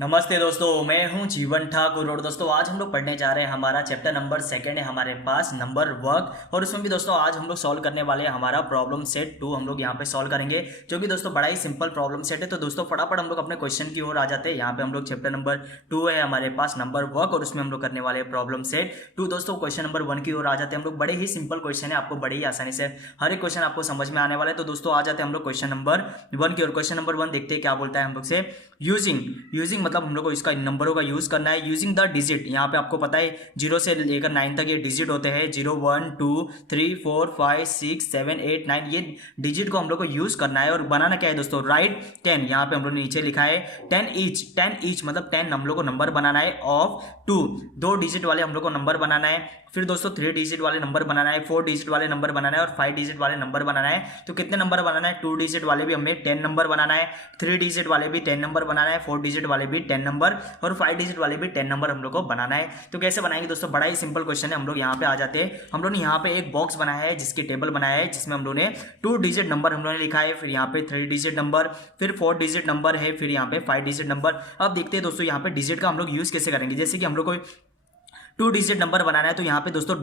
नमस्ते दोस्तों, मैं हूं जीवन ठाकुर। और दोस्तों आज हम लोग पढ़ने जा रहे हैं, हमारा चैप्टर नंबर 2 है हमारे पास, नंबर वर्क। और उसमें भी दोस्तों आज हम लोग सॉल्व करने वाले हैं हमारा प्रॉब्लम सेट 2 हम लोग यहाँ पे सॉल्व करेंगे, जो कि दोस्तों बड़ा ही सिंपल प्रॉब्लम सेट है। तो दोस्तों फटाफट हम लोग अपने क्वेश्चन की ओर आ जाते हैं। यहाँ पे हम लोग चैप्टर नंबर 2 है हमारे पास, नंबर वर्क, और उसमें हम लोग करने वाले प्रॉब्लम सेट 2। दोस्तों क्वेश्चन नंबर 1 की ओर आ जाते हैं हम लोग। बड़े ही सिंपल क्वेश्चन है, आपको बड़े ही आसानी से हर एक क्वेश्चन आपको समझ में आने वाला है। तो दोस्तों आ जाते हैं हम लोग क्वेश्चन नंबर 1 की ओर। क्वेश्चन नंबर 1 देखते हैं क्या बोलता है हम लोग से। यूजिंग मतलब हम लोग को इसका नंबरों का यूज करना है। यूजिंग द डिजिट, यहाँ पे आपको पता है 0 से लेकर 9 तक ये डिजिट होते हैं। 0 1 2 3 4 5 6 7 8 9, ये डिजिट को हम लोग को यूज करना है। और बनाना क्या है दोस्तों, राइट 10। यहाँ पे हम लोग नीचे लिखा है 10 ईच मतलब 10 हम लोग को नंबर बनाना है ऑफ 2, 2 डिजिट वाले हम लोग को नंबर बनाना है। फिर दोस्तों 3 डिजिट वाले नंबर बनाना है, 4 डिजिट वाले नंबर बनाना है और 5 डिजिट वाले नंबर बनाना है। तो कितने नंबर बनाना है, 2 डिजिट वाले भी हमें 10 नंबर बनाना है, 3 डिजिट वाले भी 10 नंबर बनाना है, 4 डिजिट वाले भी 10 नंबर और 5 डिजिट वाले भी 10 नंबर हम लोग को बनाना है। तो कैसे बनाएंगे दोस्तों, बड़ा ही सिंपल क्वेश्चन है। हम लोग यहाँ पे आ जाते हैं। हम लोग ने यहाँ पे एक बॉक्स बनाया है जिसकी टेबल बनाया है, जिसमें हम लोग ने 2 डिजिट नंबर हम लोग ने लिखा है, फिर यहाँ पे 3 डिजिट नंबर, फिर 4 डिजिट नंबर है, फिर यहाँ पे 5 डिजिट नंबर। अब देखते हैं दोस्तों यहाँ पे डिजिट का हम लोग यूज कैसे करेंगे। जैसे कि हम लोग को 2 डिजिट नंबर बनाना है, तो यहाँ पे दोस्तों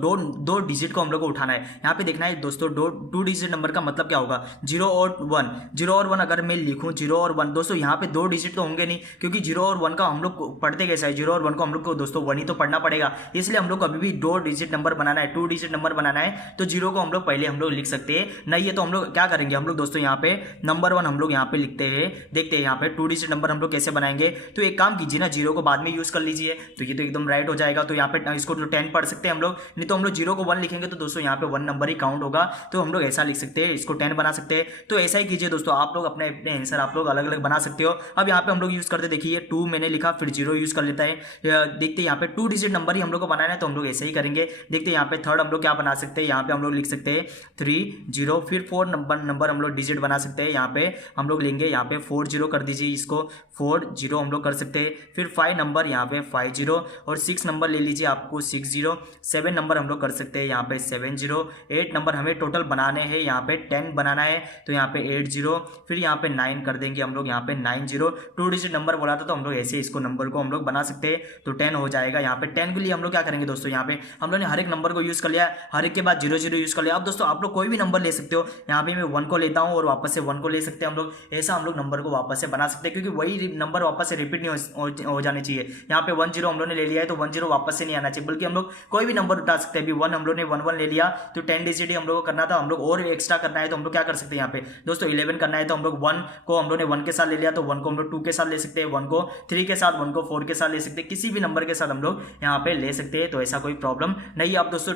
दो डिजिट को हम लोग को उठाना है। यहाँ पे देखना है दोस्तों 2 डिजिट नंबर का मतलब क्या होगा, 0 और 1। 0 और 1 अगर मैं लिखूं 0 और 1, दोस्तों यहाँ पे 2 डिजिट तो होंगे नहीं, क्योंकि 0 और 1 का हम लोग पढ़ते कैसा है, 0 और 1 को हम लोग को दोस्तों 1 ही तो पढ़ना पड़ेगा। इसलिए हम लोग कभी भी 2 डिजिट नंबर बनाना है, 2 डिजिट नंबर बनाना है, तो 0 को हम लोग पहले हम लोग लिख सकते हैं। नहीं है तो हम लोग क्या करेंगे, हम लोग दोस्तों यहाँ पे नंबर 1 हम लोग यहाँ पे लिखते हैं। देखते हैं यहाँ पे 2 डिजिट नंबर हम लोग कैसे बनाएंगे। तो एक काम कीजिए ना, 0 को बाद में यूज कर लीजिए, तो ये तो एकदम राइट हो जाएगा। तो यहाँ पे इसको 10 पढ़ सकते हैं हम लोग, नहीं तो हम लोग 0 को 1 लिखेंगे तो दोस्तों यहाँ पे 1 नंबर ही काउंट होगा। तो हम लोग ऐसा लिख सकते हैं, इसको 10 बना सकते हैं। तो ऐसा ही कीजिए दोस्तों, आप लोग अपने अपने आंसर आप लोग अलग अलग बना सकते हो। अब यहाँ पे हम लोग यूज करते, देखिए 2 मैंने लिखा, फिर 0 यूज कर लेता है। देखते हैं यहाँ पे 2 डिजिट नंबर ही हम लोग को बनाना है, तो हम लोग ऐसे ही करेंगे। देखते हैं यहाँ पे थर्ड हम लोग क्या बना सकते हैं। यहाँ पे हम लोग लिख सकते हैं 3 0, फिर 4 नंबर हम लोग डिजिट बना सकते हैं। यहाँ पे हम लोग लेंगे, यहाँ पे 4 0 कर दीजिए, इसको 4 0 हम लोग कर सकते हैं। फिर 5 नंबर यहाँ पे 5 0 और 6 नंबर ले लीजिए आपको 6 0, 7 नंबर हम लोग कर सकते हैं यहाँ पे 7 0, 8 नंबर हमें टोटल बनाने हैं, यहाँ पे 10 बनाना है, तो यहाँ पे 8 0, फिर यहाँ पे 9 कर देंगे हम लोग, यहाँ पे 9 0। 2 डिजिट नंबर बोला था तो हम लोग ऐसे इसको नंबर को हम लोग बना सकते हैं, तो 10 हो जाएगा। यहाँ पे 10 के लिए हम लोग क्या करेंगे दोस्तों, यहाँ पे हम लोग ने हर एक नंबर को यूज कर लिया, हर एक के बाद 0 0 यूज कर लिया। अब दोस्तों आप लोग कोई भी नंबर ले सकते हो, यहाँ पे मैं 1 को लेता हूँ और वापस से 1 को ले सकते हैं हम लोग। ऐसा हम लोग नंबर को वापस से बना सकते हैं, क्योंकि वही नंबर वापस से रिपीट नहीं हो जाने चाहिए। यहाँ पे 1 0 हम लोग ने ले लिया है, तो 1 0 वापस से नहीं आना चाहिए, बल्कि हम लोग कोई भी नंबर उठा सकते हैं। अभी 1 हम लोग ने 1 1 ले लिया, तो 10 डिजिट हम लोग को करना था, हम लोग और एक्स्ट्रा करना है तो हम लोग क्या कर सकते हैं, यहाँ पे दोस्तों 11 करना है, तो हम लोग 1 को हम लोग ने 1 के साथ ले लिया, तो 1 को हम लोग 2 के साथ ले सकते हैं, 1 को 3 के साथ, 1 को 4 के साथ ले सकते हैं, किसी भी नंबर के साथ हम लोग यहाँ पे ले सकते हैं। तो ऐसा कोई प्रॉब्लम नहीं है। आप दोस्तों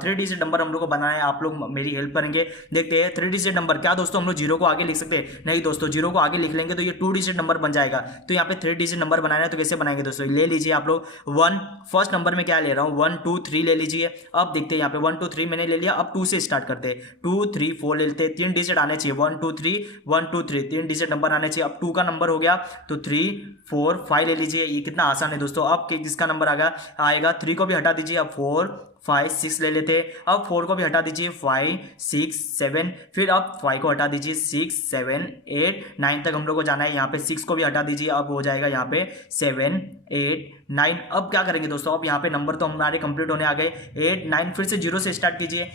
3 डिजिट नंबर हम लोग को बनाना है, आप लोग मेरी हेल्प करेंगे। देखते हैं 3 डिजिट नंबर क्या दोस्तों, हम लोग 0 को आगे लिख सकते हैं, नहीं दोस्तों 0 को आगे लिख लेंगे तो ये 2 डिजिट नंबर बन जाएगा। तो यहाँ पे 3 डिजिट नंबर बनाना है, तो कैसे बनाएंगे दोस्तों, ले लीजिए आप लोग 1, फर्स्ट नंबर में क्या ले रहा हूँ 1 2 3 ले लीजिए। अब देखते हैं यहाँ पे 1 2 3 मैंने ले लिया, अब 2 से स्टार्ट करते हैं, 2 3 4 ले लेते हैं। 3 डिजिट आने चाहिए, 1 2 3 1 2 3, 3 डिजिट नंबर आने चाहिए। अब 2 का नंबर हो गया, तो 3 4 5 ले लीजिए। ये कितना आसान है दोस्तों। अब किसका नंबर आएगा, 3 को भी हटा दीजिए, अब 4 5 6 ले लेते हैं। अब 4 को भी हटा दीजिए, 5 6 7, फिर अब 5 को हटा दीजिए, 6 7 8 9 तक हम लोग को जाना है। यहाँ पे 6 को भी हटा दीजिए, अब हो जाएगा यहाँ पे 7 8 9। अब क्या करेंगे दोस्तों, अब यहाँ पे नंबर तो हमारे कंप्लीट होने आ गए, 8 9, फिर से 0 से स्टार्ट कीजिए।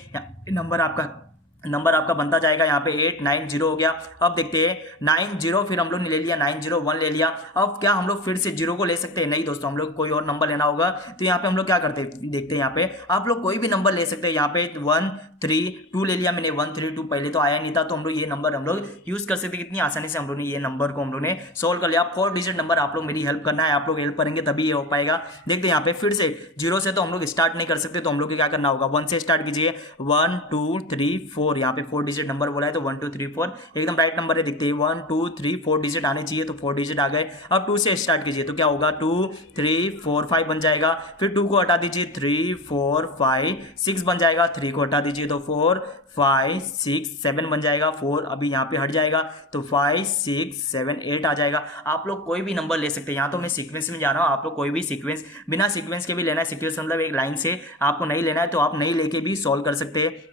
नंबर आपका बनता जाएगा, यहाँ पे 8 9 0 हो गया। अब देखते हैं 9 0, फिर हम लोग ने ले लिया 9 0 1 ले लिया। अब क्या हम लोग फिर से 0 को ले सकते हैं, नहीं दोस्तों हम लोग कोई और नंबर लेना होगा। तो यहाँ पे हम लोग क्या करते हैं, देखते हैं यहाँ पे आप लोग कोई भी नंबर ले सकते हैं। यहाँ पे 1 3 2 ले लिया मैंने, 1 3 2 पहले तो आया नहीं था, तो हम लोग ये नंबर हम लोग यूज कर सकते हैं। कितनी आसानी से हम लोग ने ये नंबर को हम लोग ने सोल्व कर लिया। 4 डिजिट नंबर आप लोग मेरी हेल्प करना है, आप लोग हेल्प करेंगे तभी ये हो पाएगा। देखते हैं यहाँ पे फिर से 0 से तो हम लोग स्टार्ट नहीं कर सकते, तो हम लोग क्या करना होगा, 1 से स्टार्ट कीजिए, 1 2 3 4, यहाँ पे 4 डिजिट नंबर बोला है, तो 1 2 3 4 एकदम राइट नंबर है। देखते हैं 1 2 3 4 डिजिट आने चाहिए, तो 4 डिजिट आ गए। अब 2 से स्टार्ट कीजिए, तो क्या होगा 2 3 4 5 बन जाएगा। फिर 2 को हटा दीजिए, 3 4 5 6 बन जाएगा। 3 को हटा दीजिए, तो 4 5 6 7 बन जाएगा। 4 अभी यहाँ पे हट जाएगा, तो 5 6 7 8 आ जाएगा। आप लोग कोई भी नंबर ले सकते हैं। यहाँ तो मैं सीक्वेंस में जा रहा हूँ, आप लोग कोई भी सीक्वेंस, बिना सीक्वेंस के भी लेना है। सीक्वेंस मतलब एक लाइन से आपको नहीं लेना है, तो आप नहीं लेके भी सॉल्व कर सकते हैं।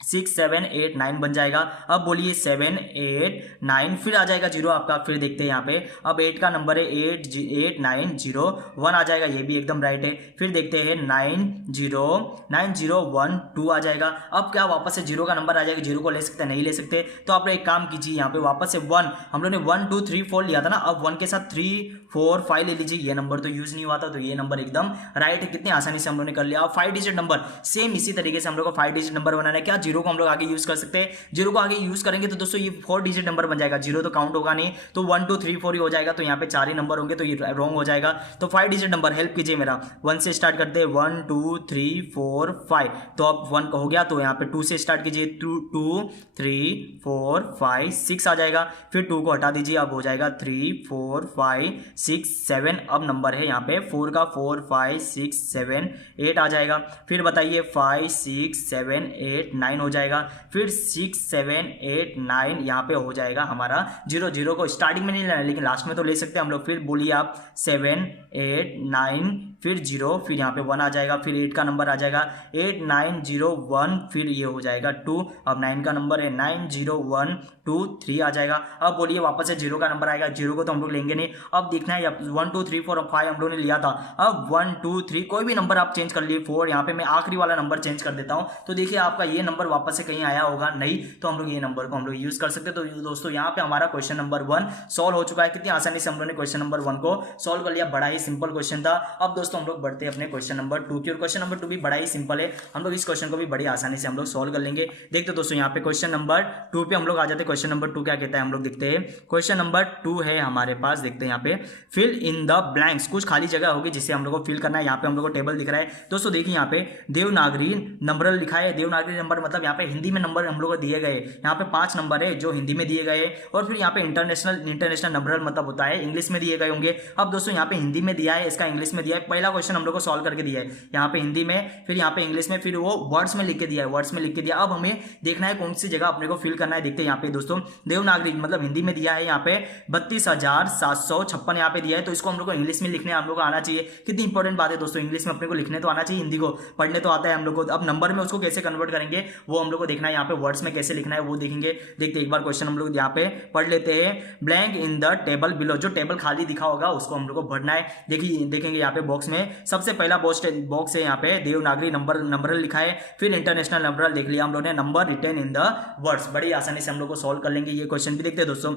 6 7 8 9 बन जाएगा। अब बोलिए 7 8 9 फिर आ जाएगा 0 आपका। फिर देखते हैं यहाँ पे, अब 8 का नंबर है 8 8 9 0 1 आ जाएगा, ये भी एकदम राइट है। फिर देखते हैं 9 0 9 0 1 2 आ जाएगा। अब क्या वापस से 0 का नंबर आ जाएगा, 0 को ले सकते हैं, नहीं ले सकते, तो आप एक काम कीजिए, यहाँ पे वापस से 1, हम लोग ने 1 2 3 4 लिया था ना, अब 1 के साथ 3 4 5 ले लीजिए। ये नंबर तो यूज नहीं हुआ था, तो ये नंबर एकदम राइट है। कितनी आसानी से हम लोग ने कर लिया। अब 5 डिजिट नंबर सेम इसी तरीके से हम लोग को 5 डिजिट नंबर बनाना है। क्या 0 को हम लोग आगे यूज कर सकते हैं, 0 को आगे यूज करेंगे तो दोस्तों ये 4 डिजिट नंबर बन जाएगा, 0 तो काउंट होगा नहीं, तो 1 2 3 4 ही हो जाएगा, तो यहाँ पे 4 ही नंबर होंगे, तो ये रॉन्ग हो जाएगा। तो 5 डिजिट नंबर हेल्प कीजिए मेरा, 1 से स्टार्ट करते हैं, 1 2 3 4 5, तो अब 1 का हो गया, तो यहाँ पे 2 से स्टार्ट कीजिए, 2 3 4 5 6 आ जाएगा। फिर 2 को हटा दीजिए, अब हो जाएगा 3 4 5 6 7, अब नंबर है यहाँ पे 4 का 4 5 6 7 8 आ जाएगा। फिर बताइए 5 6 7 8 9 हो जाएगा। फिर 6 7 8 9 यहाँ पे हो जाएगा हमारा 0 0 को स्टार्टिंग में नहीं लेना, लेकिन लास्ट में तो ले सकते हैं हम लोग। फिर बोलिए आप 7 8 9 फिर 0, फिर यहाँ पे 1 आ जाएगा। फिर 8 का नंबर आ जाएगा 8 9 0 1, फिर ये हो जाएगा 2। अब 9 का नंबर है 9 0 1 2 3 आ जाएगा। अब बोलिए वापस से 0 का नंबर आएगा, 0 को तो हम लोग लेंगे नहीं, अब देखना है 1 2 3 4 5 हम लोग ने लिया था। अब 1 2 3 कोई भी नंबर आप चेंज कर लिए, 4 यहाँ पे मैं आखिरी वाला नंबर चेंज कर देता हूँ, तो देखिए आपका ये नंबर वापस से कहीं आया होगा, नहीं तो हम लोग ये नंबर को हम लोग यूज कर सकते हैं। तो दोस्तों यहाँ पे हमारा क्वेश्चन नंबर 1 सॉल्व हो चुका है। कितनी आसानी से हम लोग ने क्वेश्चन नंबर 1 को सॉल्व कर लिया, बड़ा ही सिंपल क्वेश्चन था। अब दोस्तों हम लोग बढ़ते हैं अपने क्वेश्चन नंबर 2 की, और क्वेश्चन नंबर 2 भी बड़ा ही सिंपल है, हम लोग इस क्वेश्चन को भी बड़ी आसानी से हम लोग सॉल्व कर लेंगे। देखते दोस्तों यहाँ पे क्वेश्चन नंबर 2 पे हम लोग आ जाते हैं। क्वेश्चन नंबर 2 क्या कहता है हम लोग देखते हैं। क्वेश्चन नंबर 2 है हमारे पास, देखते हैं यहाँ पे, फिल इन द ब्लैंक्स, कुछ खाली जगह होगी जिसे हम लोग को फिल करना है। यहाँ पे हम लोग को टेबल दिख रहा है दोस्तों, देखिए यहाँ पे देवनागरी नंबर लिखा है। देवनागरी नंबर मतलब यहाँ पे हिंदी में नंबर हम लोग को दिए गए, यहाँ पे 5 नंबर है जो हिंदी में दिए गए, और फिर यहाँ पे इंटरनेशनल नंबर मतलब होता है इंग्लिश में दिए गए होंगे। अब दोस्तों यहाँ पे हिंदी में दिया है, इसका इंग्लिश में दिया है। पहला क्वेश्चन हम लोग को सॉल्व करके दिया है, यहाँ पे हिंदी में, फिर यहाँ पे इंग्लिश में, फिर वो वर्ड्स में लिख के दिया है, वर्ड्स में लिख के दिया। अब हमें देखना है कौन सी जगह अपने को फिल करना है। देखते हैं यहाँ पे दोस्तों, देवनागरी मतलब हिंदी में दिया है, यहाँ पे 32,756 यहाँ पे दिया है, तो इसको हम लोग को इंग्लिश में लिखने हम लोग को आना चाहिए। कितनी इंपॉर्टेंट बात है दोस्तों, इंग्लिश में अपने को लिखने तो आना चाहिए, हिंदी को पढ़ने तो आता है हम लोग को। अब नंबर में उसको कैसे कन्वर्ट करेंगे वो हम लोग को देखना है, यहाँ पे वर्ड्स में कैसे लिखना है वो देखेंगे। देखते एक बार क्वेश्चन हम लोग यहाँ पे पढ़ लेते हैं। Blank in the table below, जो टेबल खाली दिखा होगा उसको हम लोग को भरना है। देखिए देखेंगे यहाँ पे बॉक्स में सबसे पहला बॉक्स है, यहाँ पे देवनागरी नंबर लिखा है, फिर इंटरनेशनल नंबर देख लिया हम लोग ने, number written in the words. बड़ी आसानी से हम लोग को सॉल्व कर लेंगे ये क्वेश्चन भी। देखते हैं दोस्तों,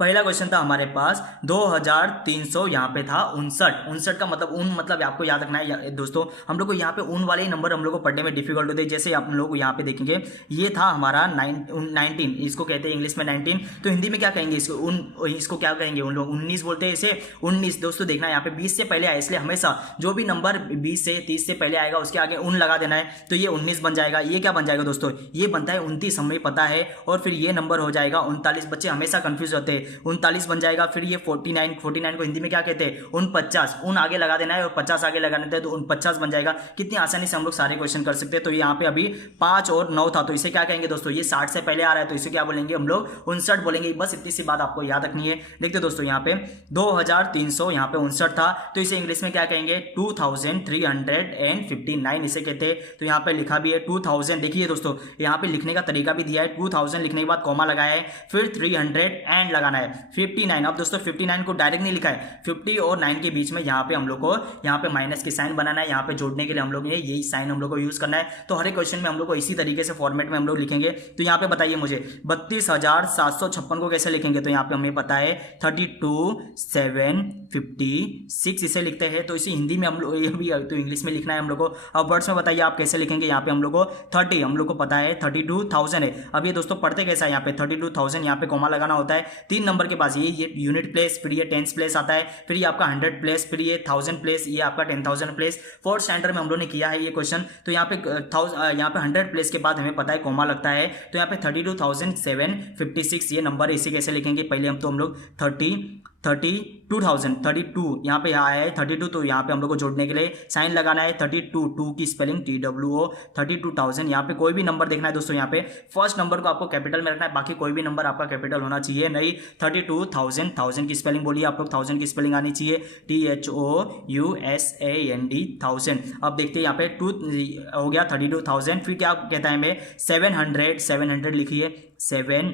पहला क्वेश्चन था हमारे पास 2300, यहाँ पे था 59 का मतलब उन, मतलब आपको याद रखना है दोस्तों, हम लोग को यहाँ पे उन वाले ही नंबर हम लोग को पढ़ने में डिफिकल्ट होते हैं। जैसे आप लोग यहाँ पे देखेंगे ये था हमारा 19, इसको कहते हैं इंग्लिश में 19, तो हिंदी में क्या कहेंगे इसको, इसको क्या कहेंगे उन लोग, 19 बोलते हैं इसे, 19। दोस्तों देखना है यहाँ पे 20 से पहले आए, इसलिए हमेशा जो भी नंबर 20 से 30 से पहले आएगा उसके आगे उन लगा देना है, तो ये 19 बन जाएगा। ये क्या बन जाएगा दोस्तों, ये बनता है 29, हमें पता है। और फिर ये नंबर हो जाएगा 39, बच्चे हमेशा कंफ्यूज होते हैं, 39 बन जाएगा। फिर ये 49 को हिंदी में क्या कहते हैं 49, उन आगे लगा देना है और 50 आगे लगा देते हैं, तो 49 बन जाएगा। कितनी आसानी से हम लोग सारे क्वेश्चन कर सकते हैं। तो यहाँ पे अभी 5 और 9 था, तो इसे क्या कहेंगे दोस्तों, ये 60 से पहले आ रहा है तो इसे क्या बोलेंगे हम लोग 59 बोलेंगे। बस इतनी सी बात आपको याद रखनी है। देखते दोस्तों यहाँ पे 2300 यहाँ पे 59 था, तो इसे इंग्लिश में क्या कहेंगे 2359 इसे कहते हैं। तो यहाँ पे लिखा भी है 2000, देखिए दोस्तों यहाँ पे लिखने का तरीका भी दिया है, 2000 लिखने के बाद कॉमा लगाया है, फिर 300 एंड लगाना है 59। अब दोस्तों 59 को डायरेक्ट नहीं लिखा है, 50 और 9 के बीच में यहाँ पे हम लोग को यहाँ पे माइनस की साइन बनाना है, यहाँ पे जोड़ने के लिए हम लोग ने यही साइन हम लोग को यूज करना है। तो हर एक क्वेश्चन में हम लोग को इसी तरीके से फॉर्मेट में हम लोग लिखेंगे। तो यहाँ पे बताइए मुझे 32,756 को कैसे लिखेंगे, तो यहाँ पे हमें पता है 32,756 इसे लिखते हैं, तो इसे हिंदी में हम लोग ये भी तो इंग्लिश में लिखना है हम लोग को। अब वर्ड्स में बताइए आप कैसे लिखेंगे, यहाँ पे हम लोग को 30 हम लोग को पता है 32,000 है। अब ये दोस्तों पढ़ते कैसा है, यहाँ पे 32,000 यहाँ पे कॉमा लगाना होता है 3 नंबर के पास, ये यूनिट प्लेस, फिर ये टेंस प्लेस आता है, फिर ये आपका 100 प्लेस, फिर ये 1000 प्लेस, ये आपका 10,000 प्लेस। 4th स्टैंडर्ड में हम लोग ने किया है ये क्वेश्चन। तो यहाँ पे 100 प्लेस के बाद हमें पता है कॉमा लगता है, तो यहाँ पे 32,756 ये नंबर है, इसे कैसे लिखेंगे, पहले हम लोग 32 यहाँ पे आया है 32, तो यहाँ पे हम लोग को जोड़ने के लिए साइन लगाना है 32, टू की स्पेलिंग TWO 32,000। यहाँ पे कोई भी नंबर देखना है दोस्तों, यहाँ पे फर्स्ट नंबर को आपको कैपिटल में रखना है, बाकी कोई भी नंबर आपका कैपिटल होना चाहिए नहीं। 32,000, 1000 की स्पेलिंग बोलिए आप लोग, 1000 की स्पेलिंग आनी चाहिए THOUSAND 1000। अब देखते हैं यहाँ पे 2 हो गया 32,000। फिर क्या कहता है हमें 700 लिखिए 7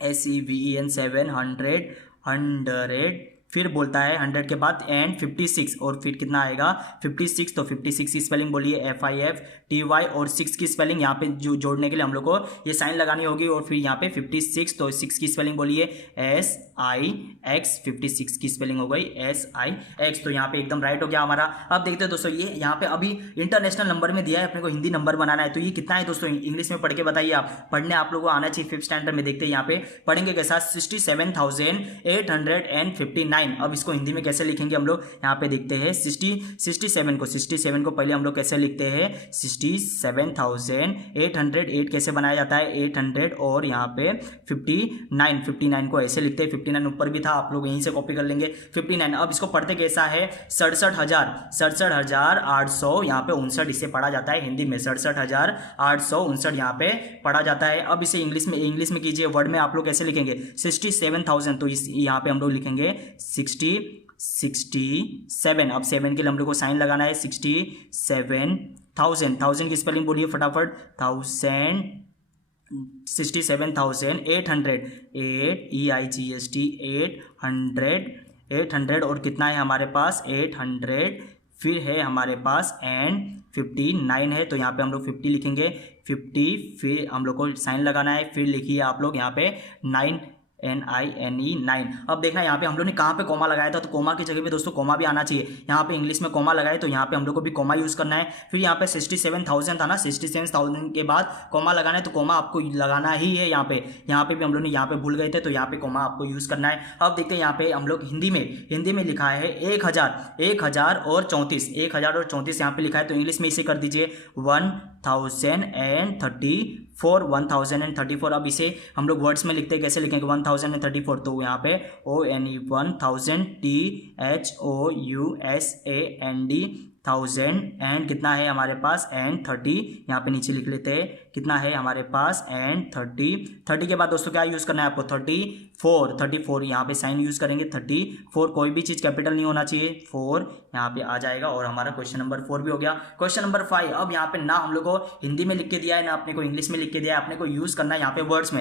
SEVEN 700 फिर बोलता है 100 के बाद एंड 56, और फिर कितना आएगा 56, तो 56 की स्पेलिंग बोलिए FIFTY, और 6 की स्पेलिंग यहाँ पे जो जोड़ने के लिए हम लोग को ये साइन लगानी होगी, और फिर यहाँ पे 56, तो 6 की स्पेलिंग बोलिए SIX, 56 की स्पेलिंग हो गई SIX, तो यहाँ पे एकदम राइट हो गया हमारा। अब देखते हैं दोस्तों, ये यहाँ पे अभी इंटरनेशनल नंबर में दिया है, अपने को हिंदी नंबर बनाना है, तो ये कितना है दोस्तों इंग्लिश में पढ़ के बताइए आप, पढ़ने आप लोगों को आना चाहिए 5th स्टैंडर्ड में। देखते हैं यहाँ पे पढ़ेंगे कैसा 67,859। अब इसको हिंदी में कैसे लिखेंगे हम लोग, यहाँ पे देखते हैं 67 को पहले हम लोग कैसे लिखते हैं 67,808 कैसे बनाया जाता है 800, और यहाँ पे 59 को ऐसे लिखते हैं, 59 ऊपर भी था, आप लोग यहीं से कॉपी कर लेंगे 59। अब इसको पढ़ते कैसा है 67,800 यहाँ पे 59 इसे पढ़ा जाता है हिंदी में, 67,859 यहाँ पे पढ़ा जाता है। अब इसे इंग्लिश में कीजिए, वर्ड में आप लोग कैसे लिखेंगे 67,000, तो इस यहाँ पे हम लोग लिखेंगे 67। अब 7 के लिए हम लोग को साइन लगाना है 67,000 की स्पेलिंग बोलिए फटाफट 1000 67,800 800 और कितना है हमारे पास 800, फिर है हमारे पास एंड 59 है, तो यहाँ पे हम लोग 50 लिखेंगे 50, फिर हम लोग को साइन लगाना है, फिर लिखिए आप लोग यहाँ पे 9 9। अब देखना यहाँ पे हम लोग ने कहाँ पे कोमा लगाया था, तो कोमा की जगह पे दोस्तों कोमा भी आना चाहिए। यहाँ पे इंग्लिश में कोमा लगाए तो यहाँ पे हम लोग को भी कोमा यूज करना है। फिर यहाँ पे 67,000 था ना, 67,000 के बाद कोमा लगाना है, तो कोमा आपको लगाना ही है। यहाँ पे भी हम लोग ने यहाँ पे भूल गए थे, तो यहाँ पे कोमा आपको यूज करना है। अब देखते हैं यहाँ पे हम लोग हिंदी में लिखा है 1034 यहाँ पे लिखा है, तो इंग्लिश में इसे कर दीजिए 1034। अब इसे हम लोग वर्ड्स में लिखते हैं, कैसे लिखेंगे 1034, तो यहाँ पे ONE 1000 THOUSAND एंड कितना है हमारे पास एंड 30, यहाँ पे नीचे लिख लेते हैं कितना है हमारे पास एंड 30 के बाद दोस्तों क्या यूज करना है आपको 34 यहाँ पे साइन यूज करेंगे 34, कोई भी चीज कैपिटल नहीं होना चाहिए, 4 यहाँ पे आ जाएगा, और हमारा क्वेश्चन नंबर 4 भी हो गया। क्वेश्चन नंबर 5, अब यहाँ पे ना हम लोग को हिंदी में लिख के दिया है ना अपने को इंग्लिश में लिख के दिया है, अपने को यूज करना है यहाँ पे वर्ड्स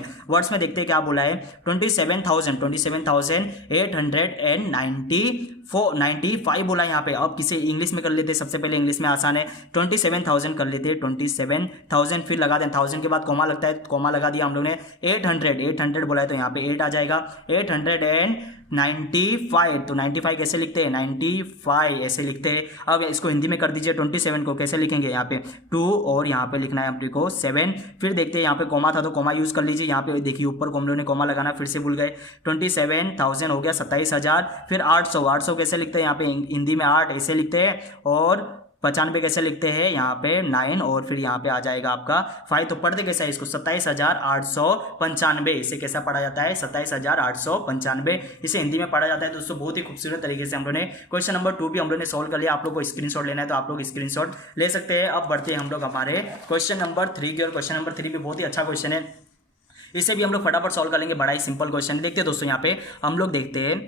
में देखते हैं क्या बोला है 27,895 बोला यहाँ पे। अब किसे इंग्लिश में कर लेते, सबसे पहले इंग्लिश में आसान है 27,000 कर लेते हैं 27,000, फिर लगा दें 1000 के बाद कोमा लगता है, कोमा लगा दिया हम लोग ने 800 बोला है, तो यहाँ पे 8 आ जाएगा 895, तो 95 कैसे लिखते हैं 95 ऐसे लिखते हैं। अब इसको हिंदी में कर दीजिए 27 को कैसे लिखेंगे यहाँ पे 2 और यहाँ पे लिखना है अपने को 7, फिर देखते हैं यहाँ पे कोमा था तो कोमा यूज कर लीजिए, यहाँ पे देखिए ऊपर को हम लोगों ने कोमा लगाना फिर से भूल गए 27,000 हो गया 27,000, फिर 800 कैसे लिखते हैं यहाँ पे हिंदी में 8 ऐसे लिखते हैं, और 95 कैसे लिखते हैं यहाँ पे 9, और फिर यहाँ पे आ जाएगा आपका 5, तो पढ़ते कैसा है इसको 27,895, इसे कैसा पढ़ा जाता है 27,895, इसे हिंदी में पढ़ा जाता है दोस्तों। बहुत ही खूबसूरत तरीके से हम लोग ने क्वेश्चन नंबर 2 भी हम लोग ने सॉल्व कर लिया। आप लोग को स्क्रीनशॉट लेना है तो आप लोग स्क्रीनशॉट ले सकते हैं। अब बढ़ते हैं हम लोग हमारे क्वेश्चन नंबर 3 की, और क्वेश्चन नंबर 3 भी बहुत ही अच्छा क्वेश्चन है, इसे भी हम लोग फटाफट सॉल्व कर लेंगे, बड़ा ही सिंपल क्वेश्चन। देखते हैं दोस्तों यहाँ पे हम लोग देखते हैं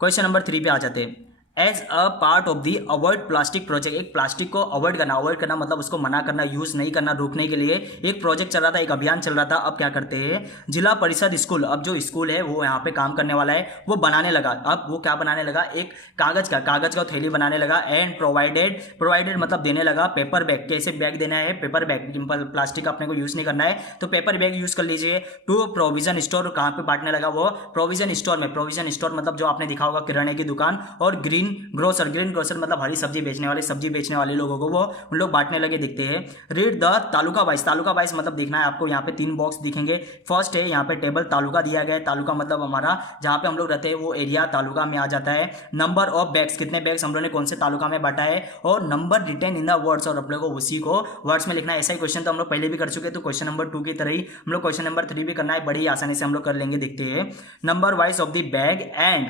क्वेश्चन नंबर 3 पे आ जाते हैं। As a part of the avoid plastic project, एक प्लास्टिक को अवॉइड करना मतलब उसको मना करना, यूज नहीं करना, रोकने के लिए एक प्रोजेक्ट चल रहा था, एक अभियान चल रहा था। अब क्या करते हैं जिला परिषद स्कूल, अब जो स्कूल है वो यहाँ पे काम करने वाला है, वो बनाने लगा। अब वो क्या बनाने लगा, एक कागज का थैली बनाने लगा, एंड प्रोवाइडेड मतलब देने लगा पेपर बैग। कैसे बैग देना है पेपर बैग, प्लास्टिक अपने को यूज नहीं करना है तो पेपर बैग यूज कर लीजिए। टू प्रोविजन स्टोर, कहाँ पे बांटने लगा वो प्रोविजन स्टोर में, प्रोविजन स्टोर मतलब जो आपने दिखा होगा किराने की दुकान, और ग्रीन ग्रीन ग्रोसर मतलब हरी सब्जी बेचने वाले लोगों को वो उन लोग बांटने लगे दिखते हैं। रीड द तालुका वाइज मतलब देखना है आपको। यहाँ पे 3 बॉक्स दिखेंगे। फर्स्ट है यहाँ पे टेबल तालुका दिया गया है। तालुका मतलब हमारा जहाँ पे हम लोग रहते हैं वो एरिया तालुका में आ जाता है। नंबर ऑफ बैग्स, कितने बैग्स हम लोग ने कौन से तालुका में बांटा है, और number written in the words, और अपने को उसी को वर्ड्स में लिखना है। ऐसा ही क्वेश्चन तो हम लोग पहले भी कर चुके हैं, तो क्वेश्चन नंबर 2 की तरह ही हम लोग क्वेश्चन नंबर 3 भी करना है। बड़ी आसानी से हम लोग कर लेंगे। देखते हैं number wise of the bag and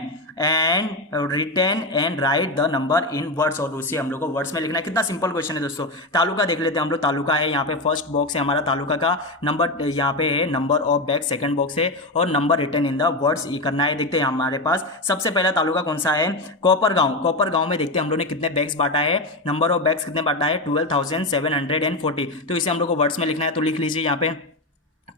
written and write the number in words, और उसी हम लोग को वर्ड्स में लिखना है। कितना सिंपल क्वेश्चन है दोस्तों। तालुका देख लेते हैं हम लोग। तालुका है यहाँ पे फर्स्ट बॉक्स है हमारा तालुका का। नंबर यहाँ पे है number of bag second box है, और number written in the words ये करना है। देखते हैं हमारे पास सबसे पहला तालुका कौन सा है, कोपरगांव में देखते हैं हम लोग ने कितने बैग्स बांटा है। नंबर ऑफ बैग्स कितने बांटा है, 12,740। तो इसे हम लोग को वर्ड्स में लिखना है। तो लिख लीजिए यहाँ पे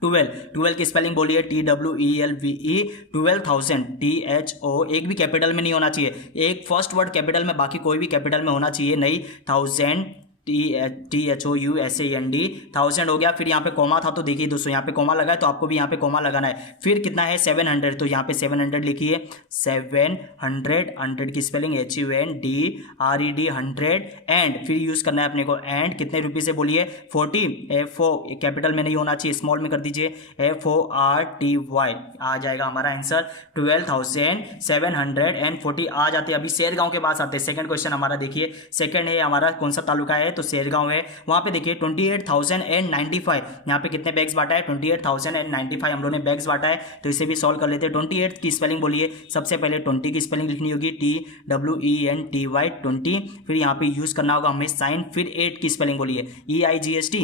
12 की स्पेलिंग बोलिए, TWELVE 12,000 THO, एक भी कैपिटल में नहीं होना चाहिए। एक फर्स्ट वर्ड कैपिटल में, बाकी कोई भी कैपिटल में होना चाहिए नहीं। 1000 THOUSAND 1000 हो गया। फिर यहाँ पे कोमा था, तो देखिए दोस्तों यहाँ पे कोमा लगा है, तो आपको भी यहाँ पे कोमा लगाना है। फिर कितना है 700, तो यहाँ पे 700 लिखिए। 700 की स्पेलिंग HUNDRED 100, एंड फिर यूज करना है अपने को एंड। कितने रुपये से बोलिए 40, FO कैपिटल में नहीं होना चाहिए, स्मॉल में कर दीजिए, FORTY आ जाएगा हमारा आंसर 12,740 आ जाते हैं। अभी शेरगांव के पास आते हैं। सेकंड क्वेश्चन हमारा देखिए, सेकंड है हमारा कौन सा तालुका है, तो शेरगांव है। वहां पे देखिए 28,095, यहाँ पे कितने बैग्स बांटा है, 28,095 हम लोगों ने बैग्स बांटा है। तो इसे भी सॉल्व कर लेते हैं। 28 की स्पेलिंग बोलिए। सबसे पहले 20 की स्पेलिंग लिखनी होगी, TWENTY 20। फिर यहाँ पे यूज करना होगा हमें साइन। फिर 8 की स्पेलिंग बोलिए, EIGST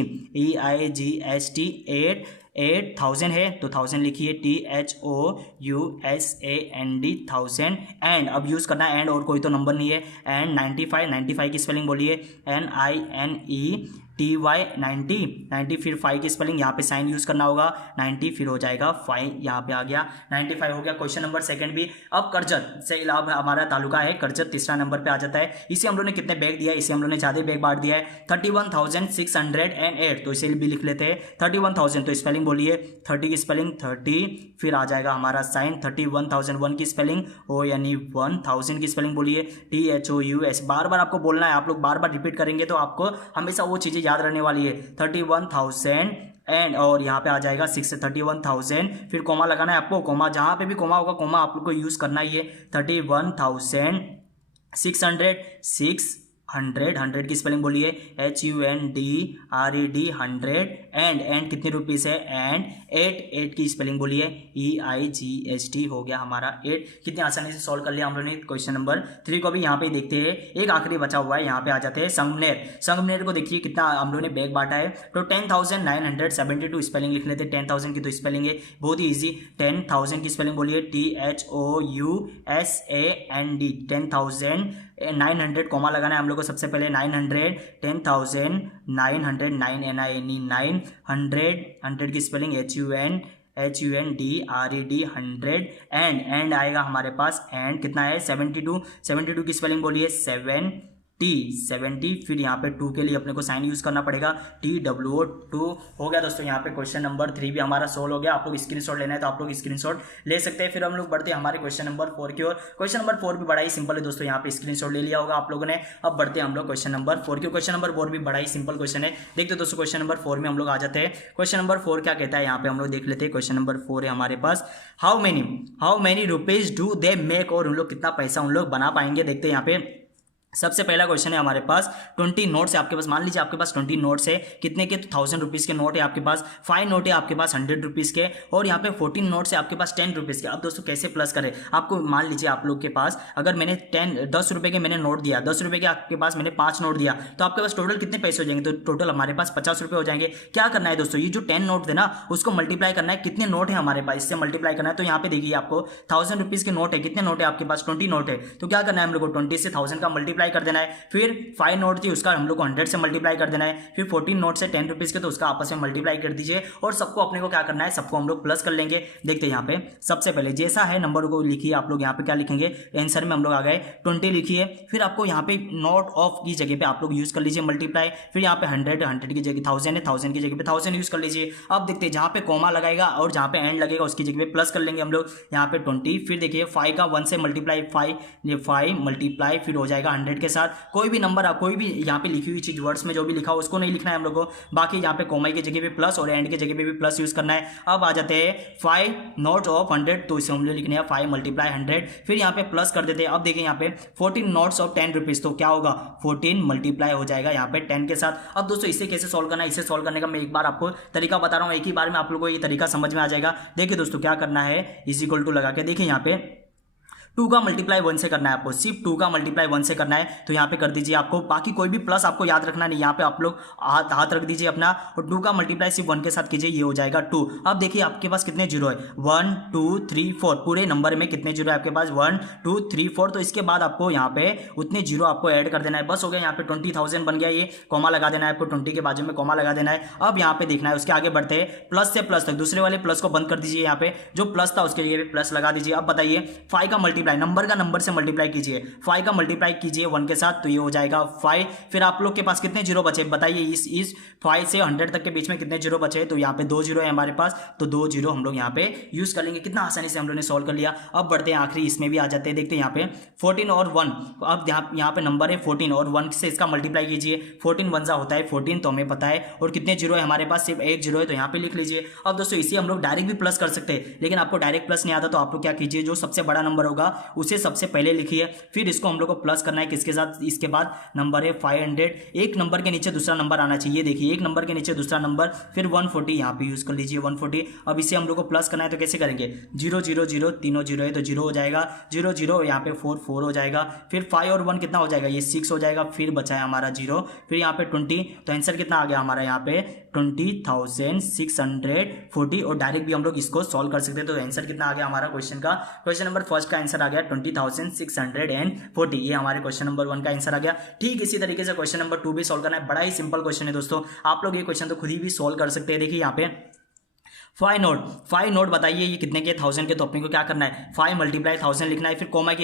8,000 है, तो 1000 लिखिए, THOUSAND 1000। एंड अब यूज करना है एंड, और कोई तो नंबर नहीं है। एंड 95 की स्पेलिंग बोलिए, NINETY 90। फिर 5 की स्पेलिंग, यहाँ पे साइन यूज करना होगा 90, फिर हो जाएगा 5, यहाँ पे आ गया 95 हो गया। क्वेश्चन नंबर सेकंड भी। अब करजत से अब हमारा तालुका है करजत, तीसरा नंबर पे आ जाता है। इसे हम लोग ने कितने बैग दिया है, इसे हम लोग ने ज्यादा बैग बांट दिया है, 31,608। तो इसे भी लिख लेते हैं 31,000। तो स्पेलिंग बोलिए, 30 की स्पेलिंग 30, फिर आ जाएगा हमारा साइन 31,001 की स्पेलिंग, ओ यानी 1000 की स्पेलिंग बोलिए, THOUS। बार बार आपको बोलना है, आप लोग बार बार रिपीट करेंगे तो आपको हमेशा वो चीजें याद रहने वाली है। 31,000 एंड, और यहाँ पे आ जाएगा 31,000। फिर कोमा लगाना है आपको। कोमा जहाँ पे भी कोमा होगा, कोमा आप लोग को यूज करना ही है। 31,600 100 की स्पेलिंग बोलिए, HUNDRED 100। एंड कितने रुपीस है, एंड 8 की स्पेलिंग बोलिए, EIGST हो गया हमारा 8। कितने आसानी से सॉल्व कर लिया हम लोगों ने। क्वेश्चन नंबर 3 को भी यहाँ पे देखते हैं। एक आखिरी बचा हुआ है, यहाँ पे आ जाते हैं संगमनेर को देखिए कितना हम लोगों ने बैग बांटा है। तो 10,972 स्पेलिंग लिख लेते हैं। 10,000 की तो स्पेलिंग है बहुत ही ईजी। 10,000 की स्पेलिंग बोलिए, THOUSAND 10,900। कोमा लगाना है हम लोग को सबसे पहले। 900 10,900 900 की स्पेलिंग HUNDRED 100। एंड आएगा हमारे पास। एंड कितना है 72 की स्पेलिंग बोलिए, 70। फिर यहाँ पे 2 के लिए अपने को साइन यूज करना पड़ेगा, TWO2 हो गया दोस्तों। यहाँ पे क्वेश्चन नंबर 3 भी हमारा सोल्व हो गया। आप लोग स्क्रीनशॉट लेना है तो आप लोग स्क्रीनशॉट ले सकते हैं। फिर हम लोग बढ़ते हैं हमारे क्वेश्चन नंबर 4 की ओर। क्वेश्चन नंबर 4 भी बड़ा ही सिंपल है दोस्तों, यहाँ पे स्क्रीनशॉट ले लिया होगा आप लोगों ने। अब बढ़ते हैं हम लोग क्वेश्चन नंबर 4 की। क्वेश्चन नंबर 4 भी बड़ा ही सिंपल क्वेश्चन है। देखते दोस्तों क्वेश्चन नंबर 4 में हम लोग आ जाते हैं। क्वेश्चन नंबर 4 क्या कहता है, यहाँ पे हम लोग देख लेते हैं। क्वेश्चन नंबर 4 है हमारे पास, how many rupees do they make, और उन लोग कितना पैसा उन लोग बना पाएंगे। देखते हैं यहाँ पे सबसे पहला क्वेश्चन है हमारे पास, 20 नोट्स है आपके पास। मान लीजिए आपके पास 20 नोट्स है, कितने के, तो 1000 रुपीज़ के नोट है आपके पास। 5 नोट है आपके पास 100 रुपीज़ के, और यहाँ पे 14 नोट्स है आपके पास 10 रुपीज़ के। अब दोस्तों कैसे प्लस करें, आपको मान लीजिए आप लोग के पास अगर मैंने 10 रुपये के मैंने नोट दिया, 10 रुपये के आपके पास मैंने 5 नोट दिया, तो आपके पास टोटल कितने पैसे हो जाएंगे, तो टोटल हमारे पास 50 रुपये हो जाएंगे। क्या करना है दोस्तों, ये जो 10 नोट थे ना, उसको मल्टीप्लाई करना है, कितने नोट है हमारे पास, इससे मल्टीप्लाई करना है। तो यहाँ पे देखिए आपको 1000 रुपीज़ के नोट है, कितने नोट है आपके पास, 20 नोट है। तो क्या करना है हम लोग को 20 से 1000 का मल्टीप्लाई मल्टीप्लाई कर देना है। फिर 5 नोट थी उसका हम लोग को 100 से मल्टीप्लाई कर देना है। फिर 14 नोट से 10 रुपीज़ के तो उसका आपस में मल्टीप्लाई कर दीजिए और सबको अपने को क्या करना है, सबको हम लोग प्लस कर लेंगे। देखते हैं यहाँ पे सबसे पहले जैसा है नंबर को लिखिए आप लोग। यहाँ पे क्या लिखेंगे, आंसर में हम लोग आ गए 20 लिखिए। फिर आपको यहाँ पे नॉट ऑफ की जगह पे आप लोग यूज कर लीजिए मल्टीप्लाई। फिर यहाँ पे 100 की जगह 1000 है, 1000 की जगह पे 1000 यूज कर लीजिए। अब देखते हैं जहाँ पे कॉमा लगाएगा और जहाँ पे एंड लगेगा उसकी जगह पे प्लस कर लेंगे हम लोग। यहाँ पे 20। फिर देखिए 5 का 1 से मल्टीप्लाई 5 मल्टीप्लाई फिर हो जाएगा 100 के साथ। कोई भी नंबर आप कोई भी यहाँ पे लिखी हुई चीज वर्ड्स में जो भी लिखा हो उसको नहीं लिखना है हम लोग को। बाकी यहाँ पे कॉमा की जगह पे प्लस और एंड की जगह पे भी प्लस यूज करना है। अब आ जाते हैं 5 नोट ऑफ 100, तो इसे हम लोग लिखने हैं 5 मल्टीप्लाई 100। फिर यहाँ पे प्लस कर देते हैं। अब देखिए यहाँ पे 14 नोट्स ऑफ 10 रुपीज, तो क्या होगा 14 मल्टीप्लाई हो जाएगा यहाँ पे 10 के साथ। अब दोस्तों इसे कैसे सॉल्व करना है, इसे सॉल्व करने का मैं एक बार आपको तरीका बता रहा हूँ, एक ही बार में आप लोगों को ये तरीका समझ में आ जाएगा। देखिए दोस्तों क्या करना है, इज इक्वल टू लगा के देखिए यहाँ पे 2 का मल्टीप्लाई 1 से करना है आपको, सिर्फ 2 का मल्टीप्लाई 1 से करना है। तो यहाँ पे कर दीजिए आपको, बाकी कोई भी प्लस आपको याद रखना नहीं। यहाँ पे आप लोग हाथ रख दीजिए अपना और 2 का मल्टीप्लाई सिर्फ 1 के साथ कीजिए, ये हो जाएगा 2। अब देखिए आपके पास कितने जीरो है, 1 2 3 4, पूरे नंबर में कितने जीरो है आपके पास 1 2 3 4। तो इसके बाद आपको यहाँ पे उतने जीरो आपको ऐड कर देना है, बस हो गया। यहाँ पे 20,000 बन गया, ये कॉमा लगा देना है आपको, 20 के बाजू में कॉमा लगा देना है। अब यहाँ पे देखना है उसके आगे बढ़ते हैं, प्लस से प्लस तक, दूसरे वाले प्लस को बंद कर दीजिए। यहाँ पे जो प्लस था उसके लिए प्लस लगा दीजिए। अब बताइए 5 का मल्टीप्लाई नंबर से मल्टीप्लाई कीजिए, 5 का मल्टीप्लाई कीजिए 1 के साथ, तो ये हो जाएगा 5। फिर आप लोग के पास कितने जीरो बचे बताइए, इस 5 से 100 तक के बीच में कितने जीरो बचे, तो यहाँ पे 2 जीरो है हमारे पास, तो 2 जीरो हम लोग यहाँ पे यूज कर लेंगे। कितना आसानी से हम लोग ने सॉल्व कर लिया। अब बढ़ते हैं आखिरी, इसमें भी आ जाते हैं। देखते हैं यहाँ पे 14 और 1, अब यहाँ पे नंबर है 14 और 1 से इसका मल्टीप्लाई कीजिए। 14 1 जा होता है 14, तो हमें पता है। और कितने जीरो है हमारे पास, सिर्फ 1 जीरो है, तो यहाँ पे लिख लीजिए। अब दोस्तों इसी हम लोग डायरेक्ट भी प्लस कर सकते हैं, लेकिन आपको डायरेक्ट प्लस नहीं आता, तो आप लोग क्या कीजिए, जो सबसे बड़ा नंबर होगा उसे सबसे पहले लिखिए। फिर इसको हम लोग को प्लस करना है किसके साथ, इसके बाद नंबर है 500। एक नंबर के नीचे दूसरा नंबर आना चाहिए, देखिए एक नंबर के नीचे दूसरा नंबर, फिर 140 यहाँ पे यूज कर लीजिए 140। अब इसे हम लोग को प्लस करना है, तो कैसे करेंगे, 0 0 0 तीनों जीरो है तो 0 हो जाएगा, 0 0 यहाँ पे 4 4 हो जाएगा। फिर 5 और 1 कितना हो जाएगा, ये 6 हो जाएगा। फिर बचा है हमारा 0, फिर यहाँ पे 20, तो आंसर कितना आ गया हमारा यहाँ पे 20,640। और डायरेक्ट भी हम लोग इसको सॉल्व कर सकते हैं। तो आंसर कितना आ गया हमारा क्वेश्चन नंबर फर्स्ट का आंसर आ गया 20,640। ये हमारे क्वेश्चन नंबर 1 का आंसर आ गया। ठीक इसी तरीके से क्वेश्चन नंबर 2 भी सॉल्व करना है, बड़ा ही सिंपल क्वेश्चन है दोस्तों। आप लोग ये क्वेश्चन तो खुद ही भी सॉल्व कर सकते हैं। देखिए यहाँ पे 5 नोट बताइए ये कितने के, 1000 के, तो अपने को क्या करना है 5 मल्टीप्लाई 1000 लिखना है। फिर कोमे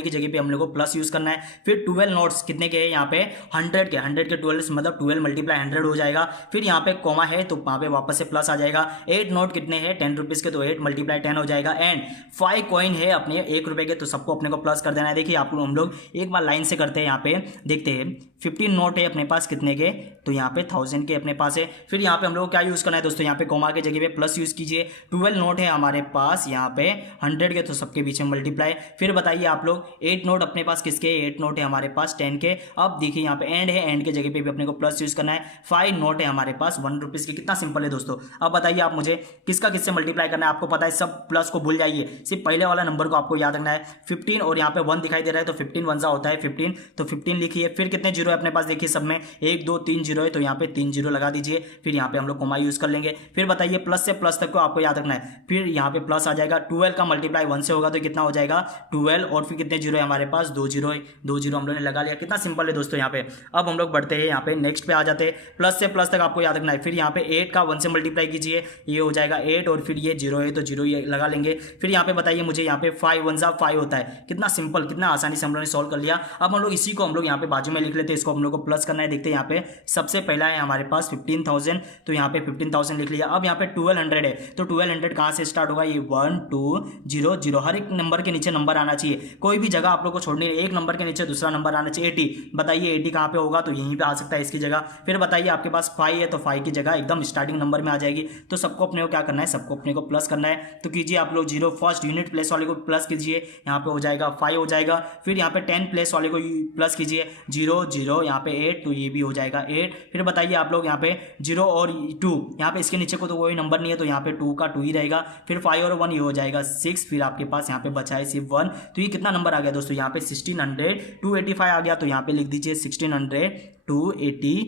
की जगह पे हम लोग को प्लस यूज करना है। फिर 12 नोट्स कितने के हैं यहाँ पे 100 के 12 मतलब 12 मल्टीप्लाई 100 हो जाएगा। फिर यहाँ पे कोमा है तो वहाँ पे वापस से प्लस आ जाएगा। 8 नोट कितने हैं 10 रुपीज़ के, तो 8 मल्टीप्लाई 10 हो जाएगा। एंड 5 कॉइन है अपने 1 रुपये के, तो सबको अपने को प्लस कर देना है। देखिए हम लोग एक बार लाइन से करते हैं, यहाँ पे देखते हैं 15 नोट है अपने पास कितने के, तो यहाँ पे 1000 के अपने पास है। फिर यहाँ पे हम लोग को क्या यूज करना है दोस्तों, यहाँ पे कोमा की जगह पे प्लस यूज कीजिए। 12 नोट है हमारे पास यहाँ पे 100 के, तो सबके बीच में मल्टीप्लाई। फिर बताइए आप लोग 8 नोट अपने पास किसके, 8 नोट है हमारे पास 10 के। अब देखिए यहाँ पे एंड है, एंड के जगह पे भी अपने को प्लस यूज करना है। 5 नोट है हमारे पास 1 रुपीज़ के। कितना सिंपल है दोस्तों। अब बताइए आप मुझे किसका किससे मल्टीप्लाई करना है, आपको पता है सब प्लस को भूल जाइए, सिर्फ पहले वाला नंबर को आपको याद रखना है। 15 और यहाँ पे 1 दिखाई दे रहा है, तो 15 1 जा होता है 15, तो 15 लिखिए। फिर कितने जीरो है अपने पास, देखिए सब में 1 2 3 जीरो है, तो यहाँ पे 3 जीरो लगा दीजिए। फिर यहाँ पे हम लोग कोमा यूज कर लेंगे। फिर बताइए प्लस से प्लस तक को आपको याद रखना है। फिर यहाँ पे प्लस आ जाएगा, 12 का मल्टीप्लाई 1 से होगा तो कितना हो जाएगा 12, और फिर कितने जीरो है हमारे पास 2 जीरो है, 2 जीरो हम लोगों ने लगा लिया। कितना सिंपल है दोस्तों यहाँ पे। अब हम लोग बढ़ते हैं यहाँ पे नेक्स्ट पे आ जाते हैं, प्लस से प्लस तक आपको याद रखना है। फिर यहाँ पे 8 का 1 से मल्टीप्लाई कीजिए, ये हो जाएगा 8, और फिर ये जीरो है तो जीरो ये लगा लेंगे। फिर यहाँ पे बताइए मुझे, यहाँ पे 5 1 जा 5 होता है। कितना सिंपल, कितना आसानी से हम लोगों ने सॉल्व कर लिया। अब हम लोग इसी को हम लोग यहाँ पे बाजू में लिख लेते हैं, इसको हम लोग को प्लस करना है। देखते हैं यहाँ पे सबसे पहला है हमारे पास 15,000, तो यहाँ पे 15,000 लिख लिया। अब यहाँ पे 1200 है, तो 1200 कहाँ से स्टार्ट होगा, ये 1 2 0 0, हर एक नंबर के नीचे नंबर आना चाहिए, कोई भी जगह आप लोग को छोड़नी है। एक नंबर के नीचे दूसरा नंबर आना चाहिए। 80 बताइए 80 कहाँ पे होगा, तो यहीं पे आ सकता है इसकी जगह। फिर बताइए आपके पास 5 है, तो 5 की जगह एकदम स्टार्टिंग नंबर में आ जाएगी। तो सबको अपने को क्या करना है, सबको अपने को प्लस करना है। तो कीजिए आप लोग 0 फर्स्ट यूनिट प्लेस वाले को प्लस कीजिए, यहाँ पे हो जाएगा 5 हो जाएगा। फिर यहाँ पे 10 प्लेस वाले को प्लस कीजिए, 0 0 यहाँ पे 8, तो ये भी हो जाएगा 8। फिर बताइए आप लोग यहाँ पे 0 और 2, यहाँ पे इसके नीचे को तो कोई नंबर नहीं है, तो यहाँ पे 2 का 2 ही रहेगा। फिर 5 और 1 ये हो जाएगा 6, फिर आपके पास यहाँ पे बचा है सिर्फ 1, तो ये कितना नंबर आ गया दोस्तों, यहाँ पे 1600 285 आ गया। तो यहाँ पे लिख दीजिए 1600 285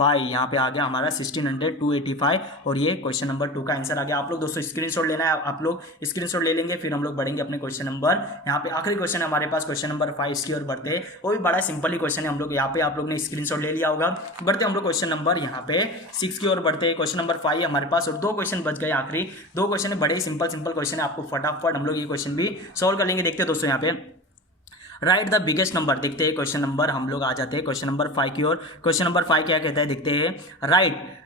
5 यहाँ पे आ गया हमारा 1600 285 और ये क्वेश्चन नंबर 2 का आंसर आ गया। आप लोग दोस्तों स्क्रीनशॉट लेना है, आप लोग स्क्रीनशॉट ले लेंगे, फिर हम लोग बढ़ेंगे अपने क्वेश्चन नंबर यहाँ पे आखिरी क्वेश्चन है हमारे पास क्वेश्चन नंबर 5 इसकी ओर बढ़ते हैं। वो भी बड़ा सिंपल ही क्वेश्चन है, हम लोग यहाँ पे आप लोग ने स्क्रीनशॉट ले लिया होगा। बढ़ते हम लोग क्वेश्चन नंबर यहाँ पे 6 की ओर बढ़ते हैं। क्वेश्चन नंबर 5 हमारे पास और 2 क्वेश्चन बच गए, आखिरी 2 क्वेश्चन है, बड़े सिंपल क्वेश्चन है, आपको फटाफट हम लोग ये क्वेश्चन भी सॉल्व कर लेंगे। देखते हैं दोस्तों यहाँ पे राइट द बिगेस्ट नंबर, देखते हैं क्वेश्चन नंबर हम लोग आ जाते हैं क्वेश्चन नंबर 5 की ओर। क्वेश्चन नंबर 5 क्या कहता है देखते हैं,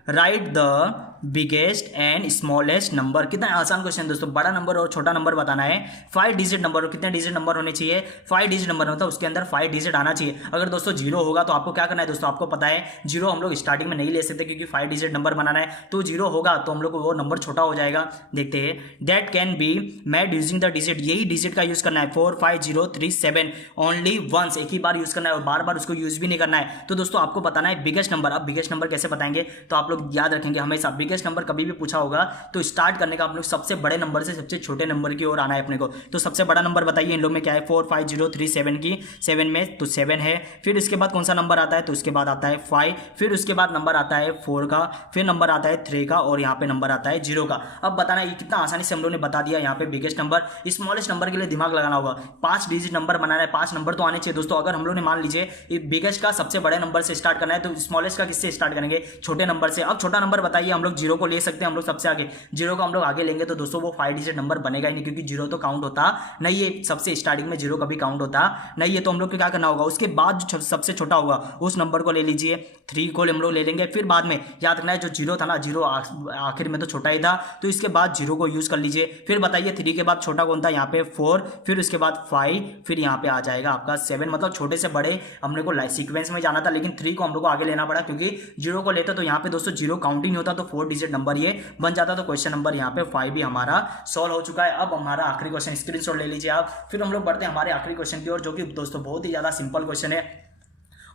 right the biggest and smallest number. कितना आसान क्वेश्चन है दोस्तों, बड़ा नंबर और छोटा नंबर बताना है। 5 डिजिट नंबर, कितने डिजिट नंबर होने चाहिए, 5 डिजिट नंबर होता है, उसके अंदर 5 डिजिट आना चाहिए। अगर दोस्तों 0 होगा तो आपको क्या करना है दोस्तों, आपको पता है 0 हम लोग स्टार्टिंग में नहीं ले सकते क्योंकि 5 डिजिट नंबर बनाना है, तो 0 होगा तो हम लोग को वो नंबर छोटा हो जाएगा। देखते हैं that can be made using the digit, यही डिजिट का यूज करना है 4 5 0 3 7 ओनली वंस, एक ही बार यूज करना है और बार बार उसको यूज भी नहीं करना है। तो दोस्तों आपको बताना है बिगेस्ट नंबर। अब बिगेस्ट नंबर कैसे बताएंगे, तो आप लोग याद रखेंगे हमेशा बिगेस्ट नंबर कभी भी पूछा होगा तो स्टार्ट करने का आप लोग सबसे बड़े नंबर से सबसे छोटे नंबर की ओर आना है अपने को। तो सबसे बड़ा नंबर बताइए इन लोग में क्या है, 4 5 0 3 7 की 7 में तो 7 है। फिर उसके बाद कौन सा नंबर आता है, तो उसके बाद आता है 5, फिर उसके बाद नंबर आता है 4 का, फिर नंबर आता है 3 का और यहाँ पे नंबर आता है 0 का। अब बताना ये कितना आसानी से हम लोग ने बता दिया। यहाँ पे बिगेस्ट नंबर, स्मॉलेस्ट नंबर के लिए दिमाग लगाना होगा, 5 डिजिट नंबर बनाना है, 5 नंबर तो आने चाहिए दोस्तों। अगर हम लोग ने मान लीजिए बिगेस्ट का सबसे बड़े नंबर से स्टार्ट करना है तो स्मॉलेस्ट का किससे स्टार्ट करेंगे, छोटे नंबर से। अब छोटा नंबर बताइए, हम लोग 0 को ले सकते हैं, हम लोग सबसे आगे 0 को हम लोग आगे लेंगे तो दोस्तों वो 5 डिजिट नंबर बनेगा ही नहीं क्योंकि 0 तो काउंट होता नहीं है, सबसे स्टार्टिंग में 0 कभी काउंट होता नहीं है। तो हम लोग को क्या करना होगा, उसके बाद जो सबसे छोटा होगा उस नंबर को ले लीजिए, 3 को हम लोग ले लेंगे। फिर बाद में याद रखना है जो 0 था ना, 0 आखिर में तो छोटा ही था, तो इसके बाद 0 को यूज कर लीजिए। फिर बताइए 3 के बाद छोटा कौन था, यहाँ पे 4, फिर उसके बाद 5, फिर यहाँ पे आ जाएगा आपका 7। मतलब छोटे से बड़े हमने को सीक्वेंस में जाना था, लेकिन 3 को हम लोग को आगे लेना पड़ा क्योंकि 0 को लेते तो यहाँ पे दोस्तों 0 काउंटिंग होता तो 4 डिजिट नंबर ये बन जाता। तो क्वेश्चन नंबर यहाँ पे 5 भी हमारा सॉल्व हो चुका है। अब हमारा आखिरी क्वेश्चन स्क्रीनशॉट ले लीजिए आप, फिर हम लोग बढ़ते हैं हमारे आखिरी क्वेश्चन की ओर, जो कि दोस्तों बहुत ही ज्यादा सिंपल क्वेश्चन है।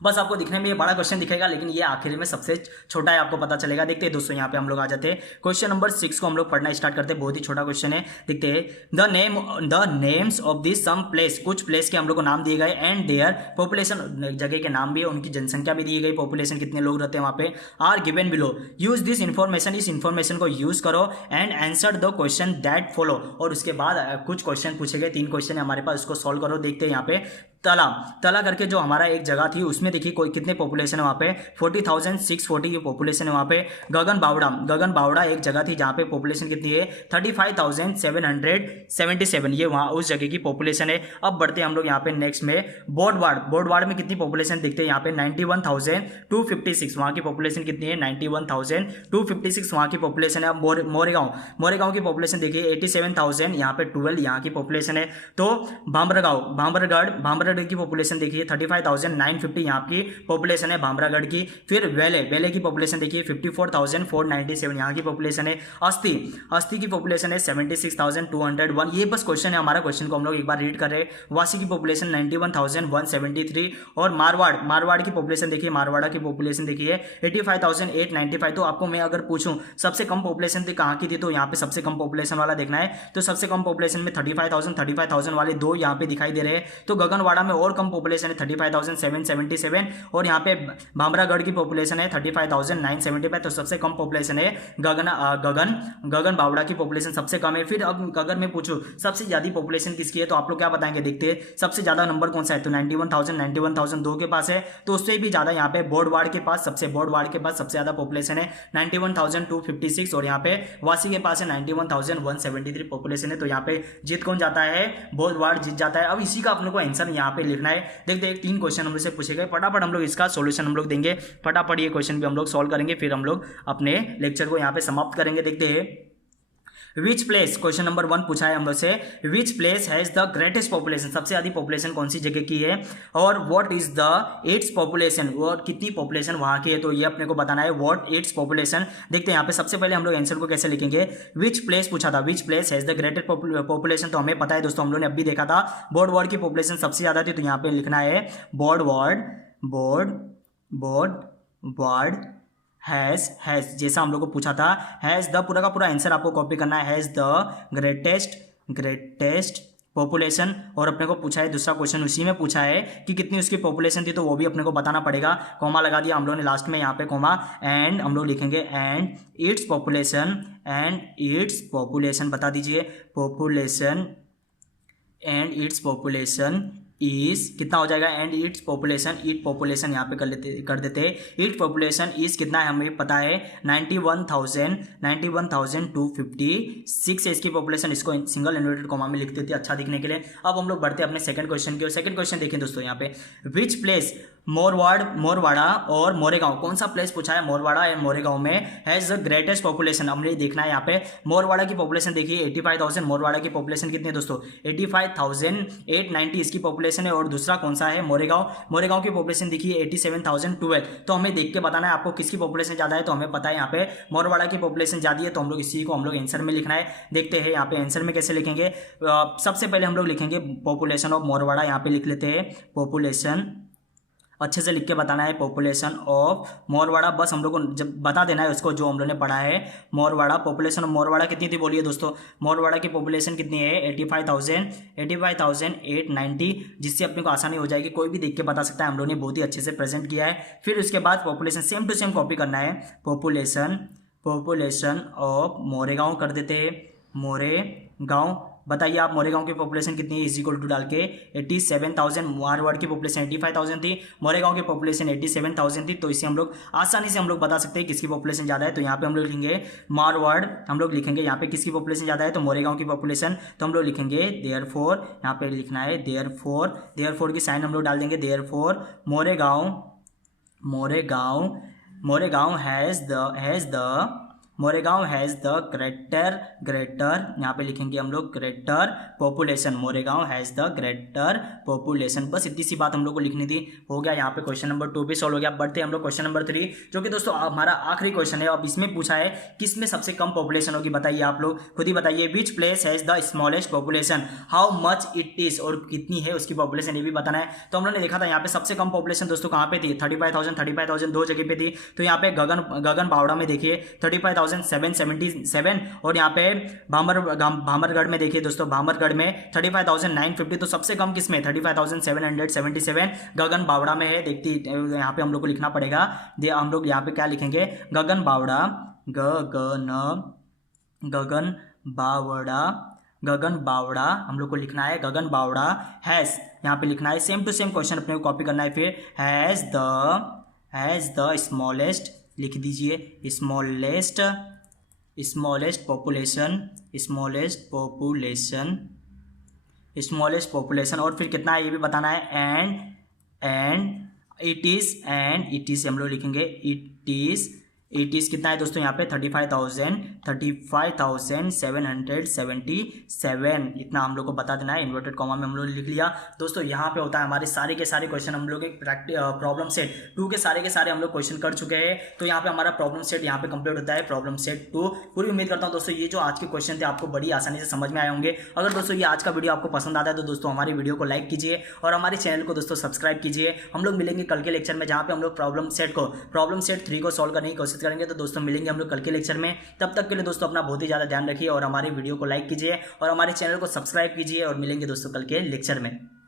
बस आपको दिखने में ये बड़ा क्वेश्चन दिखेगा लेकिन ये आखिर में सबसे छोटा है, आपको पता चलेगा। देखते हैं दोस्तों यहाँ पे हम लोग आ जाते हैं क्वेश्चन नंबर 6 को हम लोग पढ़ना स्टार्ट करते हैं। बहुत ही छोटा क्वेश्चन है। देखते हैं the names of this some place, कुछ प्लेस के हम लोग को नाम दिए गए, एंड देयर पॉपुलेशन, जगह के नाम भी है, उनकी जनसंख्या भी दी गई, पॉपुलेशन कितने लोग रहते हैं वहाँ पे, are given below. Use this information, इस इन्फॉर्मेशन को यूज करो and answer the question that follow. और उसके बाद कुछ क्वेश्चन पूछे गए, 3 क्वेश्चन है हमारे पास, उसको सॉल्व करो। देखते हैं यहाँ पे तला करके जो हमारा एक जगह थी उसमें देखिए कोई कितने पॉपुलेशन है वहाँ पे, 40,640 की पॉपुलेशन है वहाँ पे। गगन बावड़ा एक जगह थी जहाँ पे पॉपुलेशन कितनी है, 35,777, ये वहाँ उस जगह की पॉपुलेशन है। अब बढ़ते हैं हम लोग यहाँ पे नेक्स्ट में बोर्डवाड़ में कितनी पॉपुलेशन देखते हैं यहाँ पे, 91,256 वहाँ की पॉपुलेशन कितनी है, 91,256 वहाँ की पॉपुलेशन है। अब मोरेगांव की पॉपुलेशन देखिए 87,000 यहाँ पे 12 यहाँ की पॉपुलेशन है। तो भामरागढ़ की पॉपुलेशन देखिए 35,950 यहाँ की पॉपुलेशन है भामरागढ़ की। फिर वेले की पॉपुलेशन देखिए 54,497 यहाँ की पॉपुलेशन है। अस्ती की पॉपुलेशन है 76,201। ये बस क्वेश्चन है हमारा, क्वेश्चन को हम लोग एक बार रीड कर रहे हैं। वासी की पॉपुलेशन 91,173 और मारवाड़ की पॉपुलेशन देखिए, मारवाड़ा की पॉपुलेशन देखिए 85,895। तो आपको मैं अगर पूछूं सबसे कम पॉपुलेशन थी कहाँ की थी, तो यहाँ पे सबसे कम पॉपुलेशन वाला देखना है। तो सबसे कम पॉपुलेशन में 35,000 वाले 2 यहाँ पे दिखाई दे रहे हैं। तो गगनवाड़ा में और कम पॉपुलेशन है 35,777 और यहाँ पे भामरागढ़ की पॉपुलेशन है 35,975। तो सबसे कम पॉपुलेशन है गगन बावड़ा की पॉपुलेशन सबसे कम है। फिर अब अगर मैं पूछूं सबसे ज्यादा पॉपुलेशन किसकी है, तो आप लोग क्या बताएंगे, देखते हैं सबसे ज्यादा नंबर कौन सा है, तो 91,002 के पास है। तो उससे भी ज्यादा यहाँ पे बोर्डवाड़ के पास सबसे ज्यादा पॉपुलेशन है 91,256 और यहाँ पे वासी के पास है 91,173 पॉपुलेशन है। तो यहाँ पे जीत कौन जाता है, बोर्डवाड़ जीत जाता है। अब इसी का अपने को आंसर यहाँ पे लिखना है। देखते हैं 3 क्वेश्चन हम लोग से पूछे गए, फटाफट हम लोग इसका सॉल्यूशन हम लोग देंगे, फटाफट ये क्वेश्चन भी हम लोग सॉल्व करेंगे, फिर हम लोग अपने लेक्चर को यहाँ पे समाप्त करेंगे। देखते हैं विच प्लेस, क्वेश्चन नंबर 1 पूछा है हम लोग से, which place has the greatest population, सबसे ज्यादा पॉपुलेशन कौन सी जगह की है, और what is the its population, वो कितनी पॉपुलेशन वहां की है, तो ये अपने को बताना है व्हाट इट्स पॉपुलेशन। देखते हैं यहाँ पे सबसे पहले हम लोग आंसर को कैसे लिखेंगे। विच प्लेस पूछा था, which place has the greatest population, तो हमें पता है दोस्तों, हम लोग ने अभी देखा था बोर्डवाड़ की पॉपुलेशन सबसे ज्यादा थी। तो यहाँ पे लिखना है बोर्डवाड़ हैज जैसा हम लोग को पूछा था, हैज द पूरा का पूरा आंसर आपको कॉपी करना है, हैज द ग्रेटेस्ट पॉपुलेशन, और अपने को पूछा है दूसरा क्वेश्चन उसी में पूछा है कि कितनी उसकी पॉपुलेशन थी, तो वो भी अपने को बताना पड़ेगा। कॉमा लगा दिया हम लोगों ने लास्ट में यहाँ पे कॉमा, एंड हम लोग लिखेंगे एंड इट्स पॉपुलेशन बता दीजिए। Population and its population is कितना हो जाएगा, एंड इट्स पॉपुलेशन यहाँ पे कर देते हैं। इट्स पॉपुलेशन इज कितना है हमें पता है 91,256 है इसकी पॉपुलेशन। इसको सिंगल इन्वर्टेड कॉमा में लिखते थे अच्छा दिखने के लिए। अब हम लोग बढ़ते हैं अपने सेकंड क्वेश्चन की ओर। सेकंड क्वेश्चन देखिए दोस्तों यहाँ पे, विच प्लेस मोरवाड़ा और मोरेगांव, कौन सा प्लेस पूछा है मोरवाड़ा एंड मोरेगांव में हैज द ग्रेटेस्ट पॉपुलेशन। हमने देखना है यहाँ पे मोरवाड़ा की पॉपुलेशन देखिए 85,000, मोरवाड़ा की पॉपुलेशन कितनी है दोस्तों 85,890 इसकी पॉपुलेशन है। और दूसरा कौन सा है मोरेगांव की पॉपुलेशन देखिए 87,012। तो हमें देख के बताना है आपको किसकी पॉपुलेशन ज्यादा है। तो हमें पता है यहाँ पे मोरवाड़ा की पॉपुलेशन ज्यादा है, तो हम लोग इसी को हम लोग आंसर में लिखना है। देखते हैं यहाँ पे आंसर में कैसे लिखेंगे। सबसे पहले हम लोग लिखेंगे पॉपुलेशन ऑफ मोरवाड़ा, यहाँ पे लिख लेते हैं पॉपुलेशन, अच्छे से लिख के बताना है पॉपुलेशन ऑफ मोरवाड़ा। बस हम लोग को जब बता देना है उसको जो हम लोग ने पढ़ा है मोरवाड़ा। पॉपुलेशन ऑफ मोरवाड़ा कितनी थी बोलिए दोस्तों, मोरवाड़ा की पॉपुलेशन कितनी है 85,890, जिससे अपने को आसानी हो जाएगी, कोई भी देख के बता सकता है। हम लोग ने बहुत ही अच्छे से प्रेजेंट किया है। फिर उसके बाद population same to same copy करना है। पॉपुलेशन ऑफ मोरेगांव कर देते हैं, मोरेगांव। बताइए आप मोरेगांव की पॉपुलेशन कितनी है, इज इक्वल टू डाल के 87,000। मारवाड़ की पॉपुलेशन 85,000 थी, मोरेगांव की पॉपुलेशन 87,000 थी। तो इसे हम लोग आसानी से हम लोग बता सकते हैं किसकी पॉपुलेशन ज़्यादा है। तो यहाँ पे हम लोग लिखेंगे मारवाड़, हम लोग लिखेंगे यहाँ पे किसकी पॉपुलेशन ज़्यादा है तो मोरेगांव की पॉपुलेशन। तो हम लोग लिखेंगे देयरफॉर, यहाँ पे लिखना है देयरफॉर की साइन हम लोग डाल देंगे। Therefore Moregaon has the greater यहाँ पे लिखेंगे हम लोग greater population. Moregaon has the greater population. बस इतनी सी बात हम लोग को लिखनी थी। हो गया यहाँ पे क्वेश्चन नंबर 2 भी सॉल्व हो गया। बढ़ते हैं हम लोग क्वेश्चन नंबर 3, जो कि दोस्तों हमारा आखिरी क्वेश्चन है। अब इसमें पूछा है किस में सबसे कम पॉपुलेशन होगी, बताइए आप लोग खुद ही बताइए। Which place has the smallest population, how much it is, और कितनी है उसकी पॉपुलेशन ये भी बताना है। तो हम लोग ने देखा था यहाँ पे सबसे कम पॉपुलेशन दोस्तों कहाँ पे थी 35,000 दो जगह पे थी। तो यहाँ पे गगन बावड़ा में देखिए 35,777, और यहाँ पे भामरगढ़ में देखिए दोस्तों भामरगढ़ में 35,950। तो सबसे कम किस में 35,777 गगन बावड़ा में है। देखती यहाँ पे हम लोग को लिखना पड़ेगा। हम लोग यहाँ पे क्या लिखेंगे गगन बावड़ा हम लोग को लिखना है गगन बावड़ा हैज, यहाँ पे लिखना है सेम टू सेम क्वेश्चन अपने को कॉपी करना है। फिर हैज द स्मॉलेस्ट लिख दीजिए, स्मॉलेस्ट पॉपुलेशन, और फिर कितना है ये भी बताना है। एंड इट इज हम लोग लिखेंगे इट इज कितना है दोस्तों यहाँ पे 35,777 इतना हम लोग को बता देना है। इन्वर्टेड कॉमा में हम लोग लिख लिया दोस्तों। यहाँ पे होता है हमारे सारे के सारे क्वेश्चन हम लोग एक प्रॉब्लम सेट 2 के सारे हम लोग क्वेश्चन कर चुके हैं। तो यहाँ पे हमारा प्रॉब्लम सेट यहाँ पे कंप्लीट होता है, प्रॉब्लम सेट 2। पूरी उम्मीद करता हूँ दोस्तों ये जो आज के क्वेश्चन थे आपको बड़ी आसानी से समझ में आए होंगे। अगर दोस्तों ये आज का वीडियो आपको पसंद आता है तो दोस्तों हमारी वीडियो को लाइक कीजिए और हमारे चैनल को दोस्तों सब्सक्राइब कीजिए। हम लोग मिलेंगे कल के लेक्चर में, जहाँ पे हम लोग प्रॉब्लम सेट 3 को सॉल्व करने की कोशिश करेंगे। तो दोस्तों मिलेंगे हम लोग कल के लेक्चर में। तब तक के लिए दोस्तों अपना बहुत ही ज़्यादा ध्यान रखिए और हमारी वीडियो को लाइक कीजिए और हमारे चैनल को सब्सक्राइब कीजिए, और मिलेंगे दोस्तों कल के लेक्चर में।